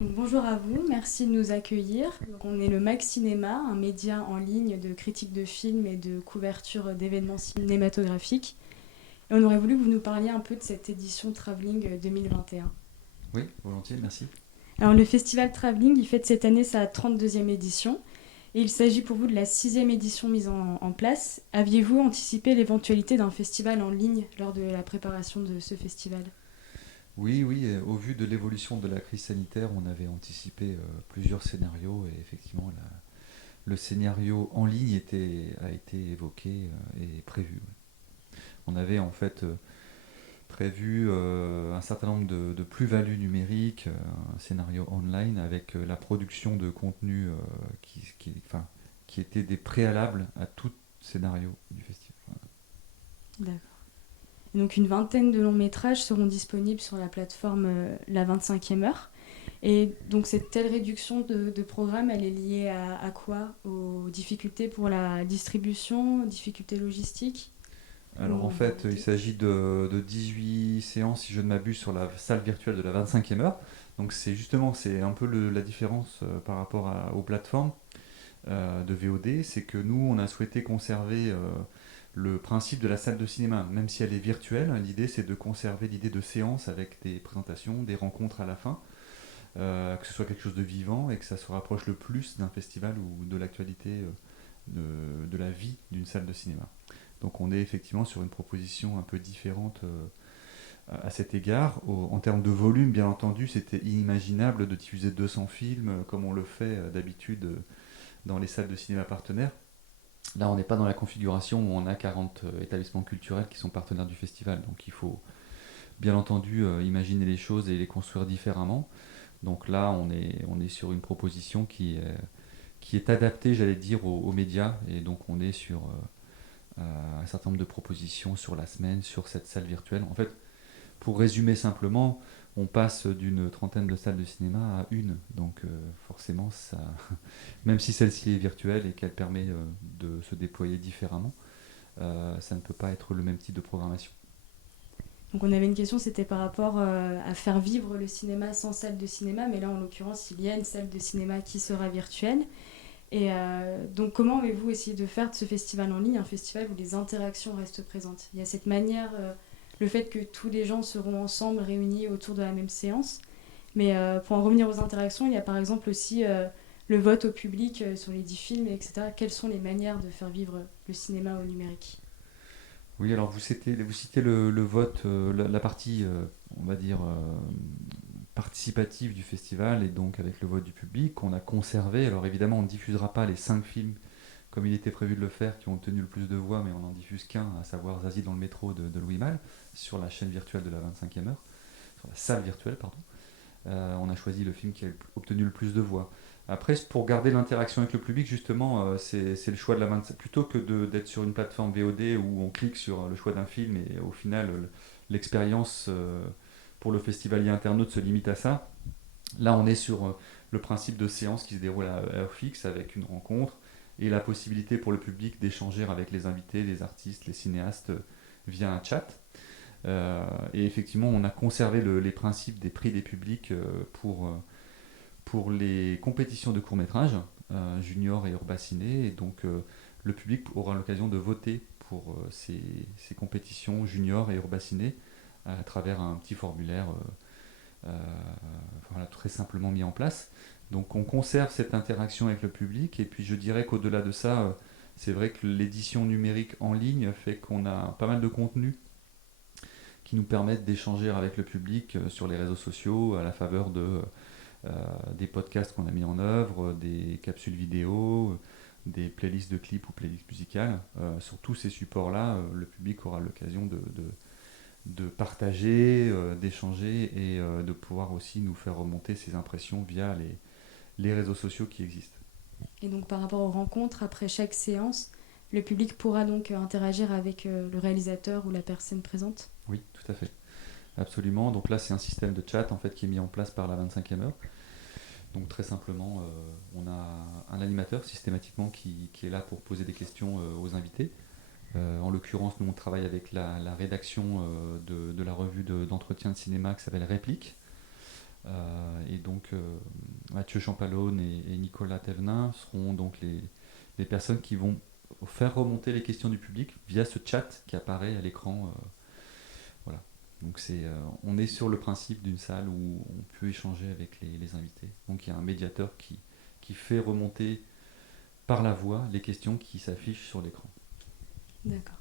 Donc, bonjour à vous, merci de nous accueillir. Donc, on est le Mag Cinéma, un média en ligne de critique de films et de couverture d'événements cinématographiques. Et on aurait voulu que vous nous parliez un peu de cette édition Travelling 2021. Oui, volontiers, merci. Alors le festival Travelling, il fête cette année sa 32e édition. Et il s'agit pour vous de la 6e édition mise en place. Aviez-vous anticipé l'éventualité d'un festival en ligne lors de la préparation de ce festival? Oui, oui, au vu de l'évolution de la crise sanitaire, on avait anticipé plusieurs scénarios et effectivement, le scénario en ligne a été évoqué et prévu. On avait en fait prévu un certain nombre de plus-values numériques, un scénario online avec la production de contenu enfin, qui était des préalables à tout scénario du festival. D'accord. Donc une vingtaine de longs métrages seront disponibles sur la plateforme La 25e heure. Et donc cette telle réduction de programme, elle est liée à quoi? Aux difficultés pour la distribution, aux difficultés logistiques Alors en ou fait, il volonté? s'agit de 18 séances, si je ne m'abuse, sur la salle virtuelle de la 25e heure. Donc c'est un peu la différence par rapport aux plateformes de VOD, c'est que nous, on a souhaité conserver le principe de la salle de cinéma. Même si elle est virtuelle, l'idée c'est de conserver l'idée de séance avec des présentations, des rencontres à la fin, que ce soit quelque chose de vivant et que ça se rapproche le plus d'un festival ou de l'actualité de la vie d'une salle de cinéma. Donc on est effectivement sur une proposition un peu différente à cet égard. En termes de volume, bien entendu, c'était inimaginable de diffuser 200 films comme on le fait d'habitude dans les salles de cinéma partenaires. Là, on n'est pas dans la configuration où on a 40 établissements culturels qui sont partenaires du festival. Donc il faut bien entendu imaginer les choses et les construire différemment. Donc là, on est sur une proposition qui est adaptée, j'allais dire, aux médias. Et donc on est sur un certain nombre de propositions sur la semaine, sur cette salle virtuelle. En fait, pour résumer simplement, on passe d'une trentaine de salles de cinéma à une. Donc forcément, ça, même si celle-ci est virtuelle et qu'elle permet de se déployer différemment, ça ne peut pas être le même type de programmation. Donc on avait une question, c'était par rapport à faire vivre le cinéma sans salle de cinéma, mais là en l'occurrence il y a une salle de cinéma qui sera virtuelle. Et donc comment avez-vous essayé de faire de ce festival en ligne un festival où les interactions restent présentes? Il y a cette manière, le fait que tous les gens seront ensemble réunis autour de la même séance. Mais pour en revenir aux interactions, il y a par exemple aussi le vote au public sur les 10 films, etc. Quelles sont les manières de faire vivre le cinéma au numérique? Oui, alors vous citez le vote, la partie, on va dire, participative du festival et donc avec le vote du public qu'on a conservé. Alors évidemment, on ne diffusera pas les 5 films comme il était prévu de le faire, qui ont obtenu le plus de voix, mais on n'en diffuse qu'un, à savoir Zazie dans le métro de Louis Malle, sur la chaîne virtuelle de la 25e heure, sur la salle virtuelle, pardon. On a choisi le film qui a obtenu le plus de voix. Après, pour garder l'interaction avec le public, justement, c'est le choix de la 25. Plutôt que d'être sur une plateforme VOD où on clique sur le choix d'un film et au final, l'expérience pour le festivalier internaute se limite à ça. Là, on est sur le principe de séance qui se déroule à heure fixe avec une rencontre et la possibilité pour le public d'échanger avec les invités, les artistes, les cinéastes via un chat. Et effectivement, on a conservé les principes des prix des publics pour les compétitions de court-métrage, junior et urbaciné. Et donc, le public aura l'occasion de voter pour ces compétitions junior et urbaciné à travers un petit formulaire voilà, très simplement mis en place. Donc on conserve cette interaction avec le public et puis je dirais qu'au-delà de ça, c'est vrai que l'édition numérique en ligne fait qu'on a pas mal de contenus qui nous permettent d'échanger avec le public sur les réseaux sociaux à la faveur euh, des podcasts qu'on a mis en œuvre, des capsules vidéo, des playlists de clips ou playlists musicales. Sur tous ces supports-là, le public aura l'occasion de partager, d'échanger et de pouvoir aussi nous faire remonter ses impressions via les réseaux sociaux qui existent. Et donc par rapport aux rencontres, après chaque séance, le public pourra donc interagir avec le réalisateur ou la personne présente. Oui, tout à fait. Absolument. Donc là, c'est un système de chat en fait qui est mis en place par la 25e heure. Donc très simplement, on a un animateur systématiquement qui est là pour poser des questions aux invités. En l'occurrence, nous on travaille avec la rédaction de la revue d'entretien de cinéma qui s'appelle Réplique. Et donc Mathieu Champalone et Nicolas Thévenin seront donc les personnes qui vont faire remonter les questions du public via ce chat qui apparaît à l'écran. Voilà. Donc on est sur le principe d'une salle où on peut échanger avec les invités. Donc il y a un médiateur qui fait remonter par la voix les questions qui s'affichent sur l'écran. D'accord.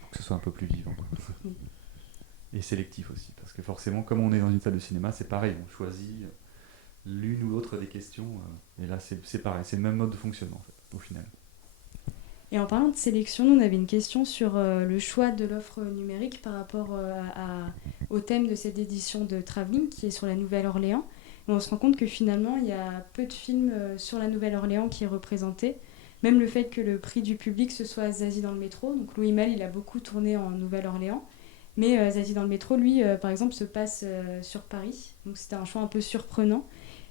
Pour que ce soit un peu plus vivant. Oui. Et sélectif aussi. Parce que forcément, comme on est dans une salle de cinéma, c'est pareil. On choisit l'une ou l'autre des questions. Et là, c'est pareil. C'est le même mode de fonctionnement, en fait, au final. Et en parlant de sélection, nous, on avait une question sur le choix de l'offre numérique par rapport au thème de cette édition de Travelling qui est sur la Nouvelle-Orléans. Et on se rend compte que finalement, il y a peu de films sur la Nouvelle-Orléans qui est représenté. Même le fait que le prix du public, ce soit Zazie dans le métro. Donc Louis Malle, il a beaucoup tourné en Nouvelle-Orléans. Mais Zazie dans le métro, lui, par exemple, se passe sur Paris. Donc c'était un choix un peu surprenant.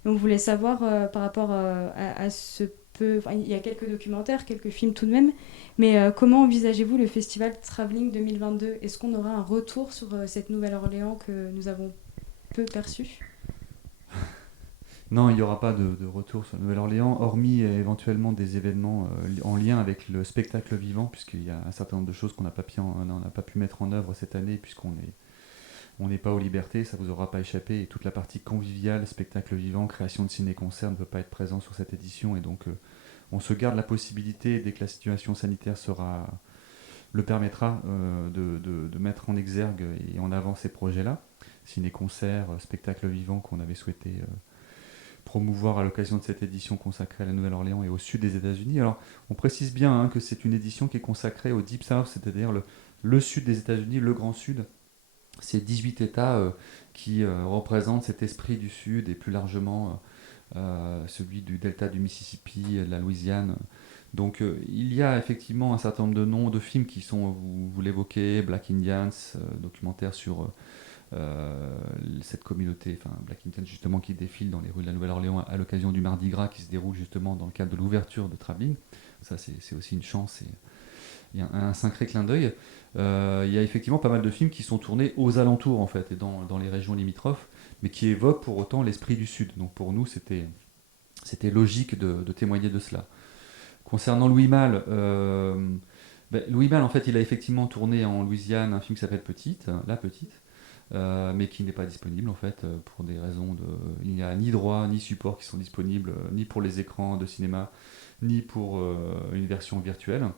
Et on voulait savoir par rapport à ce peu... Enfin, il y a quelques documentaires, quelques films tout de même. Mais comment envisagez-vous le festival Travelling 2022 ? Est-ce qu'on aura un retour sur cette Nouvelle-Orléans que nous avons peu perçue ? Non, il n'y aura pas de retour sur Nouvelle-Orléans, hormis éventuellement des événements en lien avec le spectacle vivant, puisqu'il y a un certain nombre de choses qu'on n'a pas pu mettre en œuvre cette année, on n'est pas aux libertés, ça vous aura pas échappé, et toute la partie conviviale, spectacle vivant, création de ciné-concert ne peut pas être présent sur cette édition, et donc on se garde la possibilité, dès que la situation sanitaire le permettra, de mettre en exergue et en avant ces projets-là, ciné-concert, spectacle vivant qu'on avait souhaité promouvoir à l'occasion de cette édition consacrée à la Nouvelle-Orléans et au sud des États-Unis. Alors, on précise bien que c'est une édition qui est consacrée au Deep South, c'est-à-dire le sud des États-Unis, le Grand Sud. C'est 18 États qui représentent cet esprit du Sud et plus largement celui du delta du Mississippi, de la Louisiane. Donc il y a effectivement un certain nombre de noms de films qui sont, vous l'évoquez, Black Indians, documentaire sur cette communauté, enfin Black Indians justement qui défile dans les rues de la Nouvelle-Orléans à l'occasion du Mardi Gras qui se déroule justement dans le cadre de l'ouverture de Travelling. Ça c'est aussi une chance et il y a un sacré clin d'œil. Il y a effectivement pas mal de films qui sont tournés aux alentours en fait et dans les régions limitrophes, mais qui évoquent pour autant l'esprit du Sud. Donc pour nous c'était logique de témoigner de cela. Concernant Louis Malle, Louis Malle en fait il a effectivement tourné en Louisiane un film qui s'appelle Petite, La Petite, mais qui n'est pas disponible en fait pour des raisons de... Il n'y a ni droit ni support qui sont disponibles, ni pour les écrans de cinéma, ni pour une version virtuelle.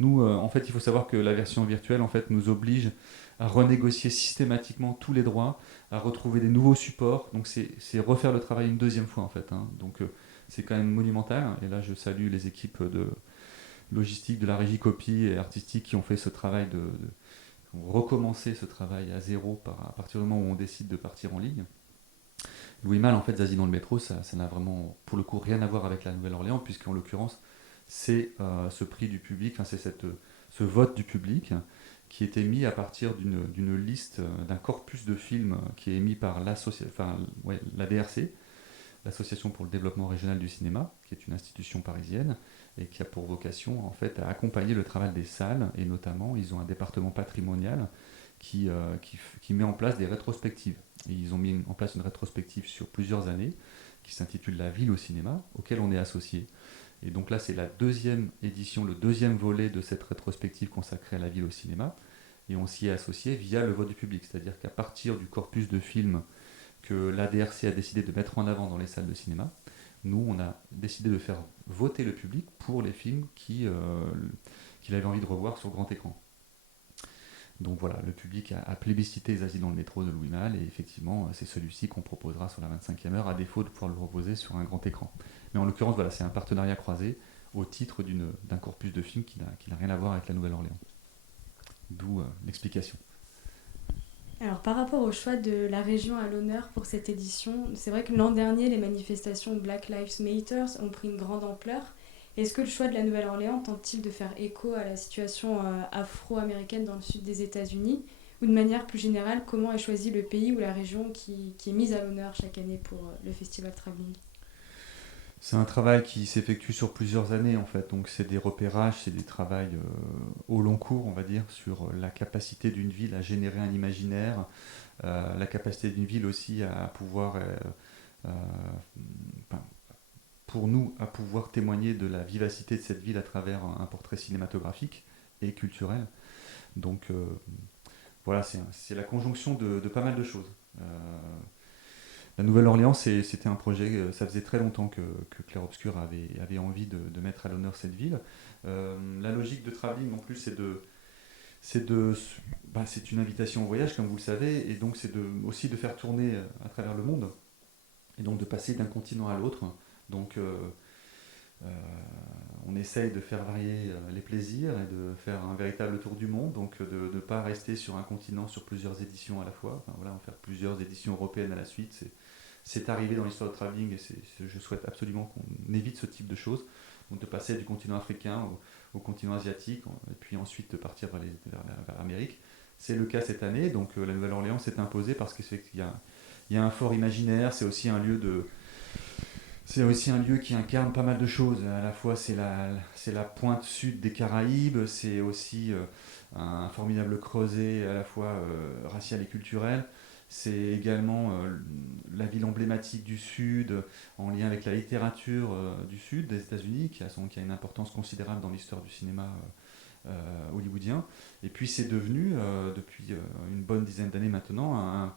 Nous, en fait, il faut savoir que la version virtuelle en fait, nous oblige à renégocier systématiquement tous les droits, à retrouver des nouveaux supports. Donc c'est refaire le travail une deuxième fois en fait. Donc c'est quand même monumental. Et là, je salue les équipes de logistique, de la régie copie et artistique qui ont fait ce travail recommencer ce travail à zéro à partir du moment où on décide de partir en ligne. Louis Malle, en fait, Zazie dans le métro, ça n'a vraiment, pour le coup, rien à voir avec la Nouvelle-Orléans, puisqu'en l'occurrence, c'est ce prix du public, enfin, ce vote du public qui est émis à partir d'une liste, d'un corpus de films qui est émis par l'ADRC, l'Association pour le développement régional du cinéma, qui est une institution parisienne et qui a pour vocation en fait à accompagner le travail des salles, et notamment ils ont un département patrimonial qui met en place des rétrospectives. Et ils ont mis en place une rétrospective sur plusieurs années qui s'intitule La ville au cinéma, auquel on est associé. Et donc là, c'est la deuxième édition, le deuxième volet de cette rétrospective consacrée à la ville au cinéma. Et on s'y est associé via le vote du public, c'est-à-dire qu'à partir du corpus de films que l'ADRC a décidé de mettre en avant dans les salles de cinéma, nous, on a décidé de faire voter le public pour les films qu'il avait envie de revoir sur grand écran. Donc voilà, le public a plébiscité Zazie dans le métro de Louis Malle, et effectivement, c'est celui-ci qu'on proposera sur la 25e heure, à défaut de pouvoir le proposer sur un grand écran. Mais en l'occurrence, voilà, c'est un partenariat croisé au titre d'un corpus de films qui n'a rien à voir avec la Nouvelle-Orléans. D'où l'explication. Alors par rapport au choix de la région à l'honneur pour cette édition, c'est vrai que l'an dernier, les manifestations Black Lives Matter ont pris une grande ampleur. Est-ce que le choix de la Nouvelle-Orléans tente-t-il de faire écho à la situation afro-américaine dans le sud des États-Unis ? Ou de manière plus générale, comment est choisi le pays ou la région qui est mise à l'honneur chaque année pour le festival Travelling ? C'est un travail qui s'effectue sur plusieurs années en fait, donc c'est des repérages, c'est des travails au long cours on va dire, sur la capacité d'une ville à générer un imaginaire, la capacité d'une ville aussi à pouvoir, euh, enfin, pour nous, à pouvoir témoigner de la vivacité de cette ville à travers un portrait cinématographique et culturel. Donc voilà, c'est la conjonction de pas mal de choses. Euh, la Nouvelle-Orléans, c'était un projet, ça faisait très longtemps que Clair Obscur avait envie de mettre à l'honneur cette ville. La logique de travelling, en plus, c'est de, c'est une invitation au voyage, comme vous le savez, et donc c'est aussi de faire tourner à travers le monde, et donc de passer d'un continent à l'autre. Donc euh, on essaye de faire varier les plaisirs et de faire un véritable tour du monde, donc de ne pas rester sur un continent sur plusieurs éditions à la fois. Enfin, voilà, on fait plusieurs éditions européennes à la suite. C'est arrivé dans l'histoire du travelling et je souhaite absolument qu'on évite ce type de choses. Donc de passer du continent africain au continent asiatique et puis ensuite de partir vers l'Amérique. C'est le cas cette année, donc la Nouvelle-Orléans s'est imposée parce qu'il y a un fort imaginaire, c'est aussi un lieu qui incarne pas mal de choses. À la fois, c'est la pointe sud des Caraïbes, c'est aussi un formidable creuset à la fois racial et culturel. C'est également la ville emblématique du Sud, en lien avec la littérature du Sud des États-Unis, qui a une importance considérable dans l'histoire du cinéma hollywoodien. Et puis c'est devenu, depuis une bonne dizaine d'années maintenant,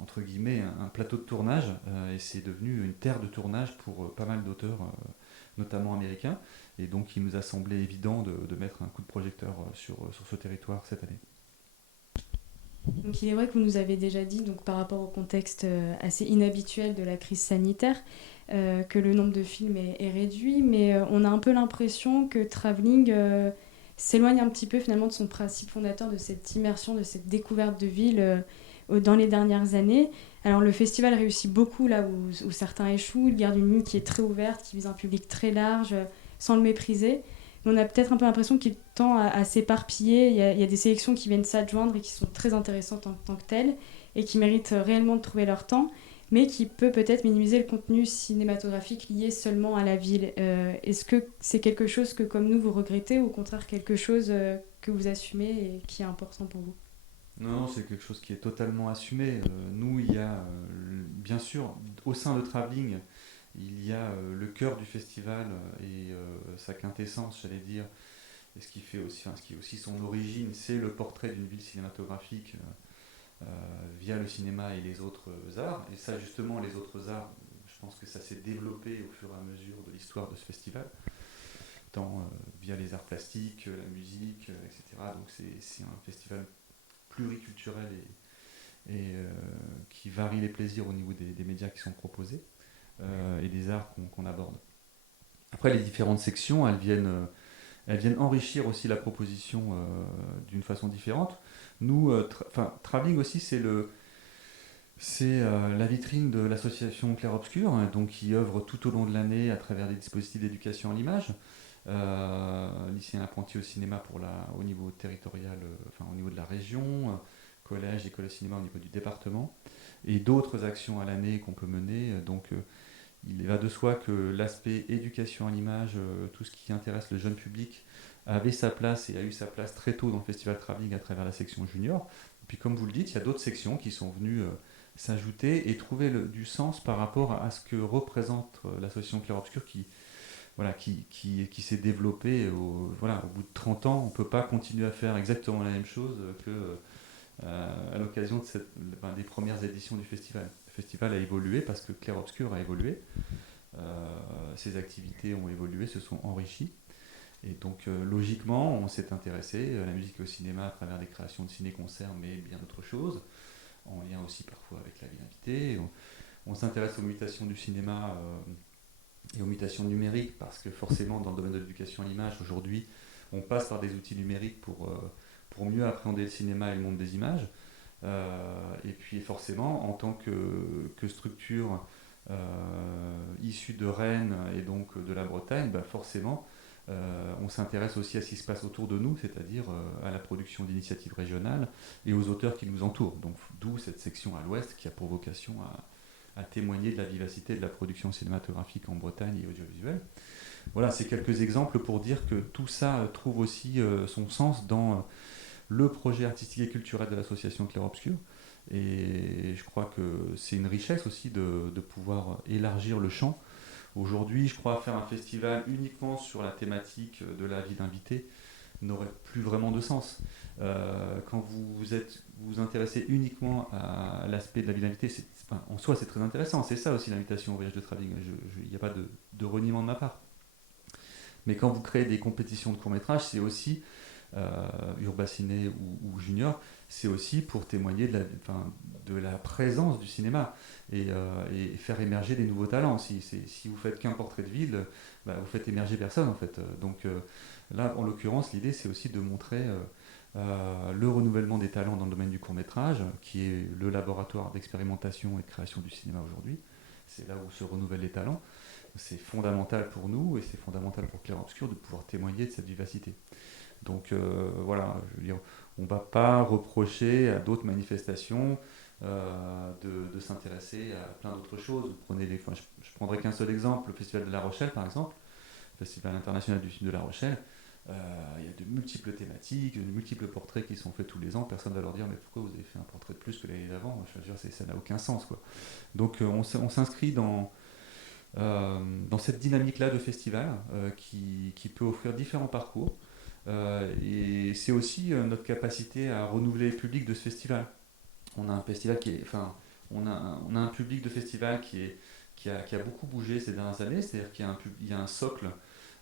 entre guillemets un plateau de tournage et c'est devenu une terre de tournage pour pas mal d'auteurs, notamment américains. Et donc il nous a semblé évident de mettre un coup de projecteur sur ce territoire cette année. Donc il est vrai que vous nous avez déjà dit, donc par rapport au contexte assez inhabituel de la crise sanitaire, que le nombre de films est réduit, mais on a un peu l'impression que Travelling s'éloigne un petit peu finalement de son principe fondateur, de cette immersion, de cette découverte de ville dans les dernières années. Alors le festival réussit beaucoup là où certains échouent, il garde une ligne qui est très ouverte, qui vise un public très large, sans le mépriser. Mais on a peut-être un peu l'impression qu'il tend à s'éparpiller. Il y a des sélections qui viennent s'adjoindre et qui sont très intéressantes en tant que telles et qui méritent réellement de trouver leur temps, mais qui peut peut-être minimiser le contenu cinématographique lié seulement à la ville. Est-ce que c'est quelque chose que, comme nous, vous regrettez ou au contraire quelque chose que vous assumez et qui est important pour vous? Non, c'est quelque chose qui est totalement assumé. Nous, il y a, bien sûr, au sein de Travelling, il y a le cœur du festival et sa quintessence, j'allais dire, et ce qui fait aussi, enfin, ce qui est aussi son origine, c'est le portrait d'une ville cinématographique via le cinéma et les autres arts. Et ça, justement, les autres arts, je pense que ça s'est développé au fur et à mesure de l'histoire de ce festival, tant via les arts plastiques, la musique, etc. Donc c'est un festival pluriculturel et qui varie les plaisirs au niveau des médias qui sont proposés et des arts qu'on aborde. Après, les différentes sections, elles viennent enrichir aussi la proposition d'une façon différente. Nous, Travelling aussi, c'est la vitrine de l'association Clair Obscur, hein, donc qui œuvre tout au long de l'année à travers des dispositifs d'éducation à l'image. Lycéen apprenti au cinéma au niveau territorial, enfin au niveau de la région, collège, école de cinéma au niveau du département, et d'autres actions à l'année qu'on peut mener. Donc il va de soi que l'aspect éducation à l'image, tout ce qui intéresse le jeune public, avait sa place et a eu sa place très tôt dans le festival Travelling à travers la section junior. Et puis comme vous le dites, il y a d'autres sections qui sont venues s'ajouter et trouver du sens par rapport à ce que représente l'association Clair Obscur qui s'est développée au bout de 30 ans. On ne peut pas continuer à faire exactement la même chose à l'occasion des premières éditions du festival. Le festival a évolué parce que Clair Obscur a évolué. Ses activités ont évolué, se sont enrichies. Et donc, logiquement, on s'est intéressé à la musique et au cinéma à travers des créations de ciné-concerts, mais bien d'autres choses, en lien aussi parfois avec la ville invitée. On s'intéresse aux mutations du cinéma et aux mutations numériques, parce que forcément, dans le domaine de l'éducation à l'image, aujourd'hui, on passe par des outils numériques pour mieux appréhender le cinéma et le monde des images. Et puis forcément, en tant que structure issue de Rennes et donc de la Bretagne, bah forcément, on s'intéresse aussi à ce qui se passe autour de nous, c'est-à-dire à la production d'initiatives régionales et aux auteurs qui nous entourent. Donc d'où cette section à l'ouest qui a pour vocation à témoigner de la vivacité de la production cinématographique en Bretagne et audiovisuelle. Voilà, c'est quelques exemples pour dire que tout ça trouve aussi son sens dans le projet artistique et culturel de l'association Clair Obscur, Et je crois que c'est une richesse aussi de pouvoir élargir le champ. Aujourd'hui, je crois faire un festival uniquement sur la thématique de la vie d'invité n'aurait plus vraiment de sens. Quand vous vous intéressez uniquement à l'aspect de la vie d'invité, enfin, en soi c'est très intéressant, c'est ça aussi l'invitation au voyage de travelling, il n'y a pas de reniement de ma part. Mais quand vous créez des compétitions de court-métrage, c'est aussi Urbaciné ou Junior, c'est aussi pour témoigner enfin, de la présence du cinéma et faire émerger des nouveaux talents. Si vous faites qu'un portrait de ville, bah, vous faites émerger personne en fait. Donc là, en l'occurrence, l'idée c'est aussi de montrer le renouvellement des talents dans le domaine du court-métrage, qui est le laboratoire d'expérimentation et de création du cinéma aujourd'hui. C'est là où se renouvellent les talents. C'est fondamental pour nous et c'est fondamental pour Clair Obscur de pouvoir témoigner de cette vivacité. Donc voilà, je veux dire, on ne va pas reprocher à d'autres manifestations de s'intéresser à plein d'autres choses. Vous prenez enfin, je prendrai qu'un seul exemple, le Festival de La Rochelle par exemple, le Festival international du film de La Rochelle. Il y a de multiples thématiques, de multiples portraits qui sont faits tous les ans. Personne ne va leur dire mais pourquoi vous avez fait un portrait de plus que l'année d'avant. Je veux dire, ça n'a aucun sens, quoi. Donc on s'inscrit dans cette dynamique-là de festival qui peut offrir différents parcours. Et c'est aussi notre capacité à renouveler le public de ce festival. On a un festival enfin, on a un public de festival qui a beaucoup bougé ces dernières années. C'est-à-dire qu'il y a il y a un socle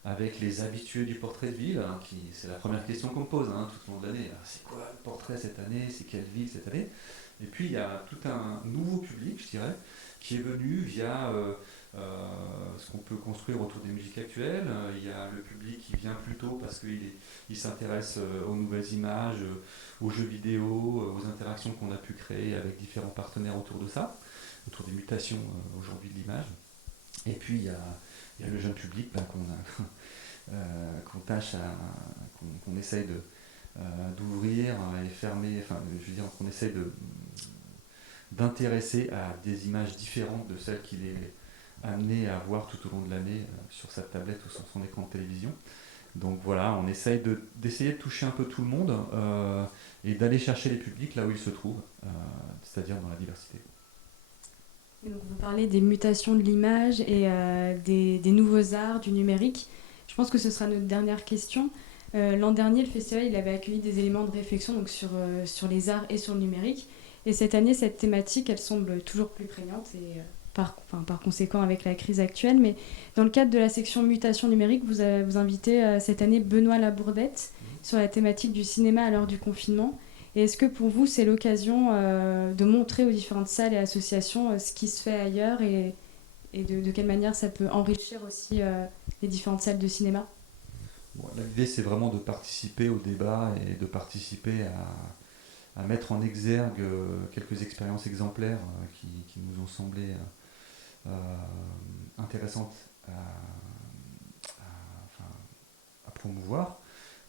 avec les habitués du portrait de ville. Hein, c'est la première question qu'on me pose tout au long de l'année. C'est quoi le portrait cette année? C'est quelle ville cette année? Et puis il y a tout un nouveau public, je dirais, qui est venu via ce qu'on peut construire autour des musiques actuelles. Il y a le public qui vient plus tôt parce qu'il s'intéresse aux nouvelles images, aux jeux vidéo, aux interactions qu'on a pu créer avec différents partenaires autour de ça, autour des mutations aujourd'hui de l'image. Et puis il y a le jeune public qu'on tâche qu'on essaye d'ouvrir et fermer, enfin je veux dire qu'on essaye d'intéresser à des images différentes de celles qu'il est amené à voir tout au long de l'année sur sa tablette ou sur son écran de télévision. Donc voilà, on essaye d'essayer de toucher un peu tout le monde et d'aller chercher les publics là où ils se trouvent, c'est-à-dire dans la diversité. Et donc vous parlez des mutations de l'image et des nouveaux arts, du numérique. Je pense que ce sera notre dernière question. L'an dernier, le festival il avait accueilli des éléments de réflexion donc sur les arts et sur le numérique. Et cette année, cette thématique, elle semble toujours plus prégnante et par conséquent avec la crise actuelle. Mais dans le cadre de la section mutation numérique, vous invitez cette année Benoît Labourdette sur la thématique du cinéma à l'heure du confinement. Et est-ce que pour vous, c'est l'occasion de montrer aux différentes salles et associations ce qui se fait ailleurs et de quelle manière ça peut enrichir aussi les différentes salles de cinéma? Bon, l'idée, c'est vraiment de participer au débat et de participer à mettre en exergue quelques expériences exemplaires qui nous ont semblé intéressantes enfin, à promouvoir,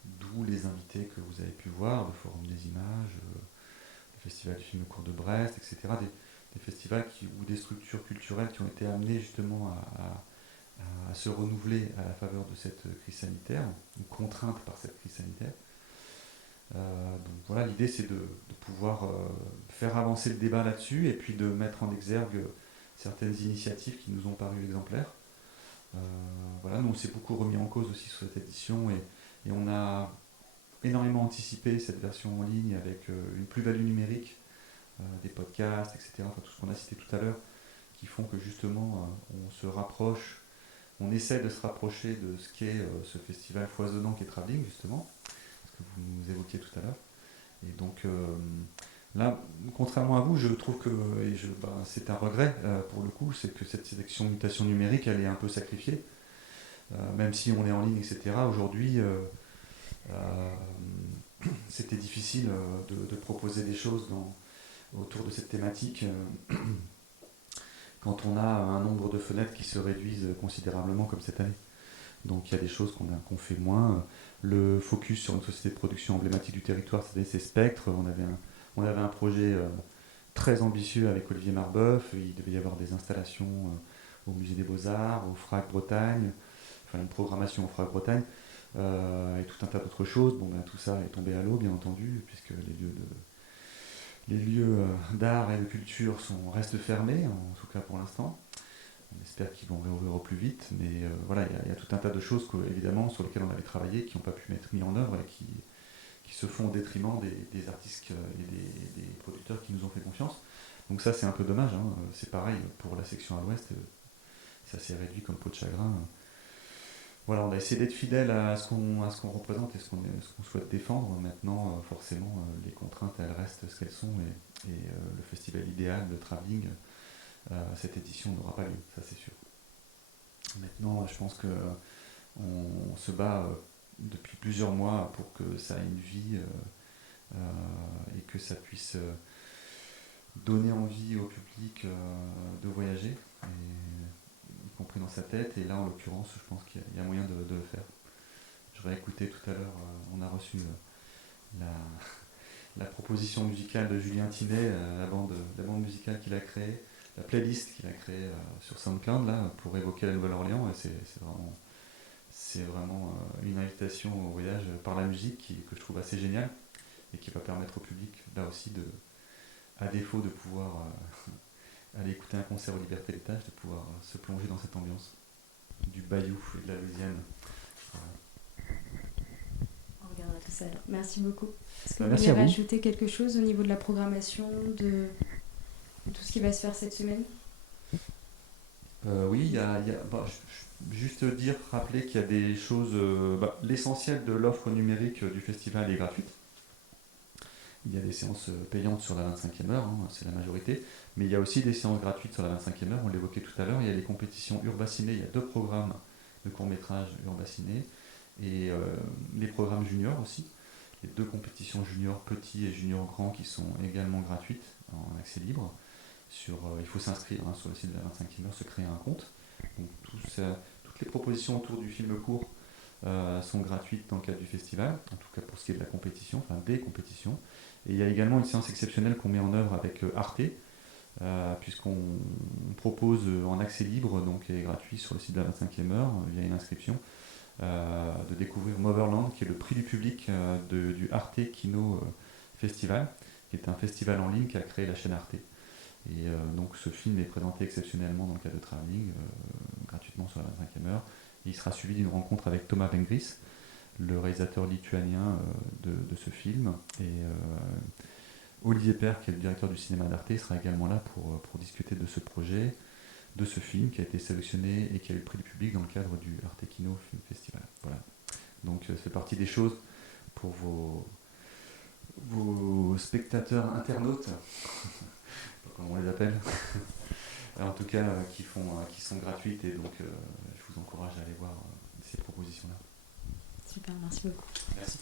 d'où les invités que vous avez pu voir, le Forum des images, le Festival du film au cours de Brest, etc. Des festivals ou des structures culturelles qui ont été amenées justement à se renouveler à la faveur de cette crise sanitaire, ou contraintes par cette crise sanitaire. Donc voilà, l'idée c'est de pouvoir faire avancer le débat là-dessus et puis de mettre en exergue certaines initiatives qui nous ont paru exemplaires. Voilà, nous on s'est beaucoup remis en cause aussi sur cette édition et on a énormément anticipé cette version en ligne avec une plus-value numérique, des podcasts, etc. Enfin, tout ce qu'on a cité tout à l'heure, qui font que justement on se rapproche, on essaie de se rapprocher de ce qu'est ce festival foisonnant qu'est Travelling, justement, ce que vous nous évoquiez tout à l'heure. Et donc là, contrairement à vous, je trouve que, c'est un regret pour le coup, c'est que cette sélection mutation numérique, elle est un peu sacrifiée, même si on est en ligne, etc. Aujourd'hui, euh, c'était difficile de proposer des choses autour de cette thématique quand on a un nombre de fenêtres qui se réduisent considérablement comme cette année. Donc il y a des choses qu'on fait moins. Le focus sur une société de production emblématique du territoire, c'est Spectre. On avait un projet très ambitieux avec Olivier Marbeuf. Il devait y avoir des installations au Musée des Beaux-Arts, au FRAC Bretagne, enfin une programmation au FRAC Bretagne, et tout un tas d'autres choses. Bon, tout ça est tombé à l'eau, bien entendu, puisque les lieux les lieux d'art et de culture restent fermés, en tout cas pour l'instant. On espère qu'ils vont réouvrir au plus vite, mais voilà, il y a tout un tas de choses évidemment sur lesquelles on avait travaillé qui n'ont pas pu être mis en œuvre et qui se font au détriment des artistes et des producteurs qui nous ont fait confiance. Donc ça c'est un peu dommage, hein. C'est pareil pour la section à l'ouest, ça s'est réduit comme peau de chagrin. Voilà, on a essayé d'être fidèle à ce qu'on représente et ce qu'on souhaite défendre. Maintenant, forcément, les contraintes, elles restent ce qu'elles sont et le festival idéal, le travelling, cette édition n'aura pas lieu, ça c'est sûr. Maintenant, je pense que on se bat depuis plusieurs mois pour que ça ait une vie et que ça puisse donner envie au public de voyager, y compris dans sa tête. Et là, en l'occurrence, je pense qu'il y a moyen de le faire. Je réécoutais tout à l'heure, on a reçu la, la proposition musicale de Julien Tinet, la bande musicale qu'il a créée, la playlist qu'il a créée sur SoundCloud là, pour évoquer la Nouvelle-Orléans. Et c'est vraiment une invitation au voyage par la musique que je trouve assez géniale et qui va permettre au public, là aussi, à défaut de pouvoir aller écouter un concert au Liberté L'étage, de pouvoir se plonger dans cette ambiance du Bayou et de la Louisiane. Voilà. On regardera tout ça alors. Merci beaucoup. Est-ce que vous Merci voulez à vous. rajouter quelque chose au niveau de la programmation, de tout ce qui va se faire cette semaine? Oui, juste rappeler qu'il y a des choses. L'essentiel de l'offre numérique du festival est gratuite. Il y a des séances payantes sur la 25e heure, hein, c'est la majorité, mais il y a aussi des séances gratuites sur la 25e heure, on l'évoquait tout à l'heure. Il y a les compétitions Urbaciné, il y a 2 programmes de court-métrage Urbaciné, et les programmes juniors aussi. Les 2 compétitions juniors petits et juniors grands qui sont également gratuites en accès libre. Il faut s'inscrire sur le site de la 25e heure, se créer un compte. Donc toutes les propositions autour du film court sont gratuites dans le cadre du festival, en tout cas pour ce qui est de la compétition, enfin des compétitions. Et il y a également une séance exceptionnelle qu'on met en œuvre avec Arte, puisqu'on propose en accès libre, donc et gratuit sur le site de la 25e heure, via une inscription, de découvrir Motherland, qui est le prix du public du Arte Kino Festival, qui est un festival en ligne qu'a créé la chaîne Arte. Et donc ce film est présenté exceptionnellement dans le cadre de Travelling, gratuitement sur la 25e heure. Et il sera suivi d'une rencontre avec Thomas Vengris, le réalisateur lituanien de ce film. Et Olivier Père, qui est le directeur du cinéma d'Arte, sera également là pour discuter de ce projet, de ce film qui a été sélectionné et qui a eu le prix du public dans le cadre du Arte Kino Film Festival. Voilà. Donc ça fait partie des choses pour vos spectateurs internautes, comme on les appelle, en tout cas qui sont gratuites, et donc je vous encourage à aller voir ces propositions-là. Super, merci beaucoup. Merci.